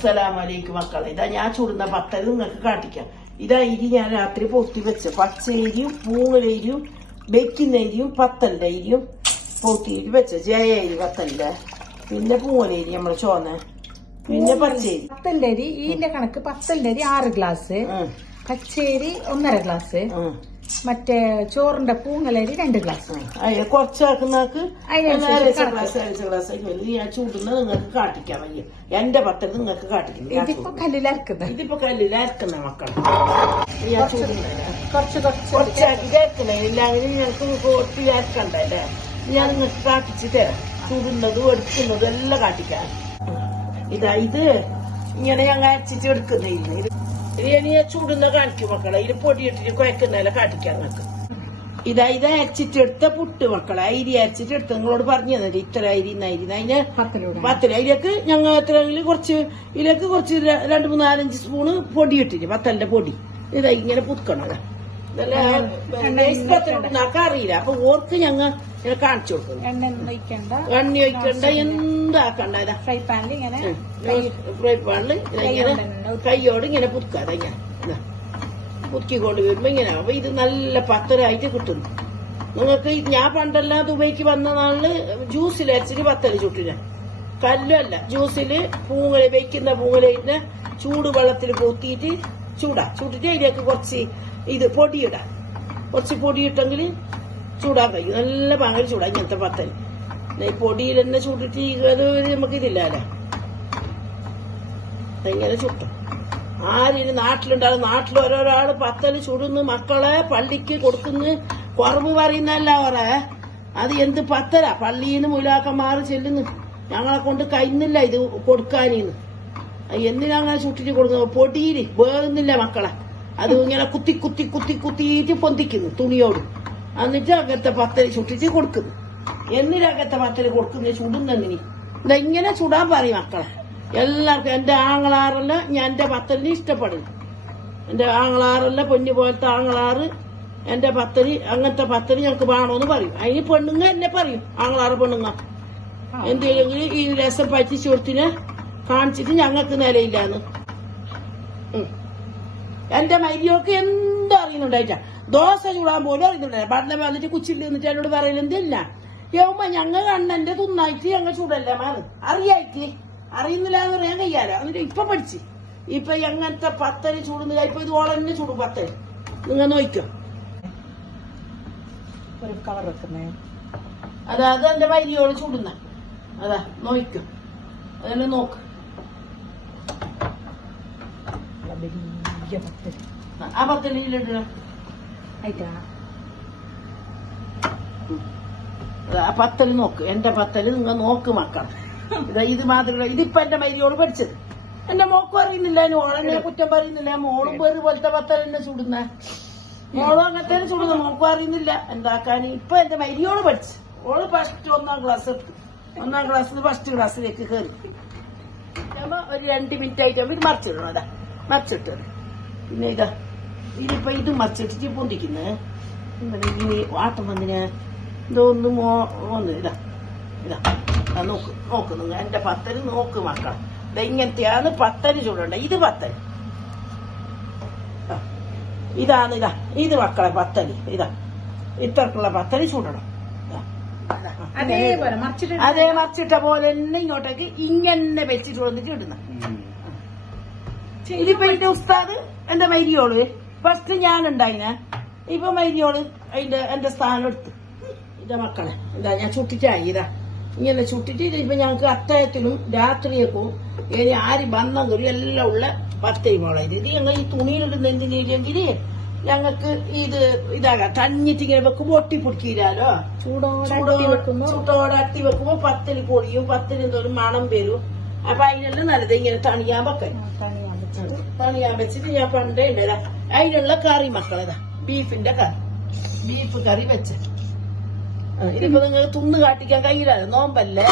അസ്സലാമലൈക്കും മക്കളെ. ഇതാ ഞാൻ ചുടുന്ന പത്തല് നിങ്ങൾക്ക് കാട്ടിക്കാം. ഇതാ ഇരി ഞാൻ രാത്രി പൊത്തി വെച്ച പച്ചരിയും പൂങ്ങലരിയും വെക്കുന്ന അരിയും പത്തലിന്റെ അരിയും പൊത്തിയിട്ട് വെച്ച ജയ അരി പത്തലിന്റെ, പിന്നെ പൂങ്ങലരി നമ്മള് ചോന്ന, പിന്നെ പച്ചരി. പത്തലിന്റെ അരി ഇതിന്റെ കണക്ക് പത്തലിന്റെ അരി 6 ഗ്ലാസ്, പച്ചരി 1.5 ഗ്ലാസ്, മറ്റേ ചോറിന്റെ പൂങ്ങലരി 2 ഗ്ലാസ്. കുറച്ചാക്കുന്നക്ക് ഞാൻ ചൂടുന്ന നിങ്ങൾക്ക് കാട്ടിക്കാൻ വയ്യ. എന്റെ പത്തൽ നിങ്ങൾക്ക് കാട്ടിക്കുന്നത്. ഇതിപ്പോ കല്ലിലരക്കുന്നത്, ഇതിപ്പോ കല്ലിലരക്കുന്ന മക്കളെ. ഞാൻ കുറച്ചാക്കി ഇരക്കണേ. എല്ലാവരും ഞങ്ങൾക്ക് ഒട്ടി അരക്കണ്ടല്ലേ. ഞാൻ നിങ്ങൾക്ക് കാട്ടിച്ച് തരാം. ചൂടുന്നതും എടുക്കുന്നതും എല്ലാം കാട്ടിക്കാൻ. ഇതാ ഇത് ഇങ്ങനെ ഞങ്ങൾ അരച്ചിട്ട് എടുക്കുന്ന ഇനി ചൂടുന്ന കാണിക്കും മക്കളെ. ഇത് പൊടിയിട്ടിട്ട് കുഴക്കുന്നതല്ല കാട്ടിക്കാൻ നിങ്ങൾക്ക്. ഇതാ അരച്ചിട്ടെടുത്ത പുട്ട് മക്കളെ. അരി അരച്ചിട്ടെടുത്ത് നിങ്ങളോട് പറഞ്ഞു തന്നെ ഇത്ര അരി അതിന് 10 അതിലേക്ക് ഞങ്ങൾ എത്രയെങ്കിലും കുറച്ച് ഇതിലേക്ക് കുറച്ച് 2, 3, 4, 5 സ്പൂണ് പൊടി ഇട്ടിട്ട് പത്തലിന്റെ പൊടി. ഇതാ ഇങ്ങനെ പുതുക്കണം. അറിയില്ല. അപ്പൊ ഓർക്ക് ഞങ്ങൾ കാണിച്ചു കൊടുക്കും. എണ്ണ ഒഴിക്കണ്ട, എന്താക്കണ്ട. ഫ്രൈ പാനിൽ ഇങ്ങനെ കൈയോട് ഇങ്ങനെ പുതുക്കാതെ ഇങ്ങനെ പുതുക്കിക്കൊണ്ട് വരുമ്പോ ഇങ്ങനെ. അപ്പൊ ഇത് നല്ല പത്തലായിട്ട് കിട്ടുന്നു നിങ്ങൾക്ക്. ഞാൻ പണ്ടെല്ലാം ദുബൈക്ക് വന്ന നാളില് ജ്യൂസിൽ അരച്ചിട്ട് പത്തല് ചുട്ടിന്. കല്ലല്ല, ജ്യൂസില് പൂങ്ങല വെക്കുന്ന പൂങ്ങലിന് ചൂടുവെള്ളത്തിൽ പൊത്തിയിട്ട് ചൂട്ടിട്ട് അതിലേക്ക് കുറച്ച് ഇത് പൊടിയിടാം. കുറച്ച് പൊടിയിട്ടെങ്കിൽ ചൂടാൻ കഴിയും. നല്ല ഭയങ്കര ചൂടാ ഇങ്ങനത്തെ പത്തല്. ഈ പൊടിയിൽ തന്നെ ചൂടിട്ട് അത് നമുക്ക് ഇതില്ലല്ലേ. ഇങ്ങനെ ചുട്ടും ആരും നാട്ടിലുണ്ടാകും. നാട്ടിൽ ഓരോരാള് പത്തല് ചുടുന്നു മക്കളെ പള്ളിക്ക് കൊടുക്കുന്നു. കുറവ് പറയുന്നല്ല അവരെ. അത് എന്ത് പത്തലാ. പള്ളിന്ന് മുലാക്കന്മാർ ചെല്ലുന്നു. ഞങ്ങളെ കൊണ്ട് കഴിയുന്നില്ല ഇത് കൊടുക്കാനിന്ന്. എന്തിനങ്ങനെ ചുട്ടിട്ട് കൊടുക്കുന്നത്? പൊടിയില് വേകുന്നില്ല മക്കളെ. അത് ഇങ്ങനെ കുത്തിയിട്ട് പൊന്തിക്കുന്നു തുണിയോട്. എന്നിട്ട് അകത്തെ പത്തല് ചുട്ടിട്ട് കൊടുക്കുന്നു. എന്തിനകത്തെ പത്തല് കൊടുക്കുന്ന ചുടുന്നെന്നിനി. എന്താ ഇങ്ങനെ ചുടാൻ പറയും മക്കളെ എല്ലാവർക്കും. എന്റെ ആങ്ങളാറല്ല ഞാൻ എന്റെ പത്തലിന് ഇഷ്ടപ്പെടുന്നു. എന്റെ ആങ്ങളാറല്ല പൊന്നു പോലത്തെ ആങ്ങളാറ് എന്റെ പത്തല് അങ്ങനത്തെ പത്തല് ഞങ്ങക്ക് വേണോന്ന് പറയും. അതിന് പെണ്ണുങ്ങ എന്നെ പറയും. ആങ്ങളാറ് പെണ്ണുങ്ങ എന്തെങ്കിലും ഈ രസം പറ്റിച്ചു കൊടുത്തിനെ കാണിച്ചിട്ട് ഞങ്ങൾക്ക് നിലയില്ലാന്ന്. എന്റെ മരിയൊക്കെ എന്തോ അറിയുന്നുണ്ടായിട്ടാ. ദോശ ചൂടാൻ പോലും അറിയുന്നുണ്ടായി. പഠനം വന്നിട്ട് കുച്ചിൽ നിന്നിട്ട് എന്നോട് പറയുന്നതില്ല. യൗമ ഞങ്ങൾ കണ്ണന്റെ തിന്നായിട്ട് ഞങ്ങൾ ചൂടല്ല മാറ് അറിയായിട്ട് അറിയുന്നില്ല എന്ന് പറയാൻ കഴിയാലോ. എന്നിട്ട് ഇപ്പൊ പഠിച്ച് ഇപ്പൊ എങ്ങനത്തെ പത്തല് ചൂടുന്ന ഇപ്പൊ ഇത് ഓളന്നെ ചൂടും പത്തല്. നിങ്ങൾ നോക്കോ. കവർ വെക്കുന്നേ അത് എന്റെ മരിയോട് ചൂടുന്ന അതാ നോക്കോ. അതെല്ലാം നോക്ക്. ആ പത്തലിടണം. ആ പത്തല് നോക്ക്. എന്റെ പത്തല് നിങ്ങൾ നോക്ക് മക്കൾ. ഇത് മാത്രമല്ല. ഇതിപ്പോ എന്റെ മരിയോട് പഠിച്ചത്. എന്റെ മോക്കും അറിയുന്നില്ല. ഓളെന്നെ കുറ്റം പറയുന്നില്ല. മോളും വേറെ പോലത്തെ പത്തലെന്നെ ചുടുന്ന. മോളും അങ്ങനത്തെ ചുടുന്ന. മോക്കും അറിയുന്നില്ല എന്താക്കാൻ. ഇപ്പൊ എന്റെ മരിയോട് പഠിച്ചു. ഓള് ഫസ്റ്റ് 1ാം ക്ലാസ് എടുത്തു. 1ാം ക്ലാസ്സിൽ ഫസ്റ്റ് ക്ലാസ്സിലേക്ക് കയറി. ഒരു 2 മിനിറ്റ് ആയിട്ട് ഇത് മറിച്ചിടണം. അതാ മറിച്ചിട്ട് പിന്നെ ഇതിപ്പോ ഇത് മറിച്ചിട്ടിട്ട് പൊന്തിക്കുന്നത്. ഇനി ആട്ടം വന്നിന് ഇതൊന്നും വന്ന് ഇതാ നോക്കുന്നു. എന്റെ പത്തല് നോക്ക് മക്കളെ. ഇങ്ങനത്തെയാണ് പത്തല് ചൂടണ്ട. ഇത് പത്തല് ഇതാണ്. ഇത് മക്കളെ പത്തല്. ഇത്രക്കുള്ള പത്തല് ചൂടണം. അതേ മറിച്ചിട്ട പോലെ തന്നെ ഇങ്ങോട്ടേക്ക് ഇങ്ങനെ വെച്ചിട്ട് വന്നിട്ട് ഇടുന്ന. ഇതിപ്പോ എന്റെ ഉസ്താദ് എന്റെ മരിയോള് ഫസ്റ്റ് ഞാനുണ്ടായിന. ഇപ്പൊ മരിയോള് എന്റെ സ്ഥാനം എടുത്ത്. മക്കളെ ഞാൻ ചുട്ടിട്ടായി. ഇങ്ങനെ ചുട്ടിട്ട് ഇപ്പൊ ഞങ്ങക്ക് അത്താഴത്തിനും രാത്രിയേക്കും ഇനി ആര് ബന്ധം എല്ലാം ഉള്ള പത്തരി മോളെ. ഇത് ഞങ്ങൾ ഈ തുണിയിലിടുന്ന എന്തിനെങ്കില് ഞങ്ങൾക്ക് ഇതാകാം. തന്നിട്ട് ഇങ്ങനെ വെക്കുമ്പോ ഒട്ടിപ്പൊടിക്കില്ലാലോ. ചൂടോടെ അട്ടി വെക്കുമ്പോ പത്തല് പൊടിയും പത്തല് എന്തോലും മണം വരും. അപ്പൊ അതിനെല്ലാം നല്ലത് ഇങ്ങനെ തണിയാൻ വെക്കാൻ. തണിയാൻ വെച്ചിട്ട് ഞാൻ പണ്ടേ ഉണ്ടല്ല അതിനുള്ള കറി മക്കളതാ. ബീഫിന്റെ കറി. ബീഫ് കറി വെച്ച ഇതിപ്പോ നിങ്ങൾ തുന്ന് കാട്ടിക്കാൻ കഴിയില്ലല്ലോ. നോമ്പല്ലേ.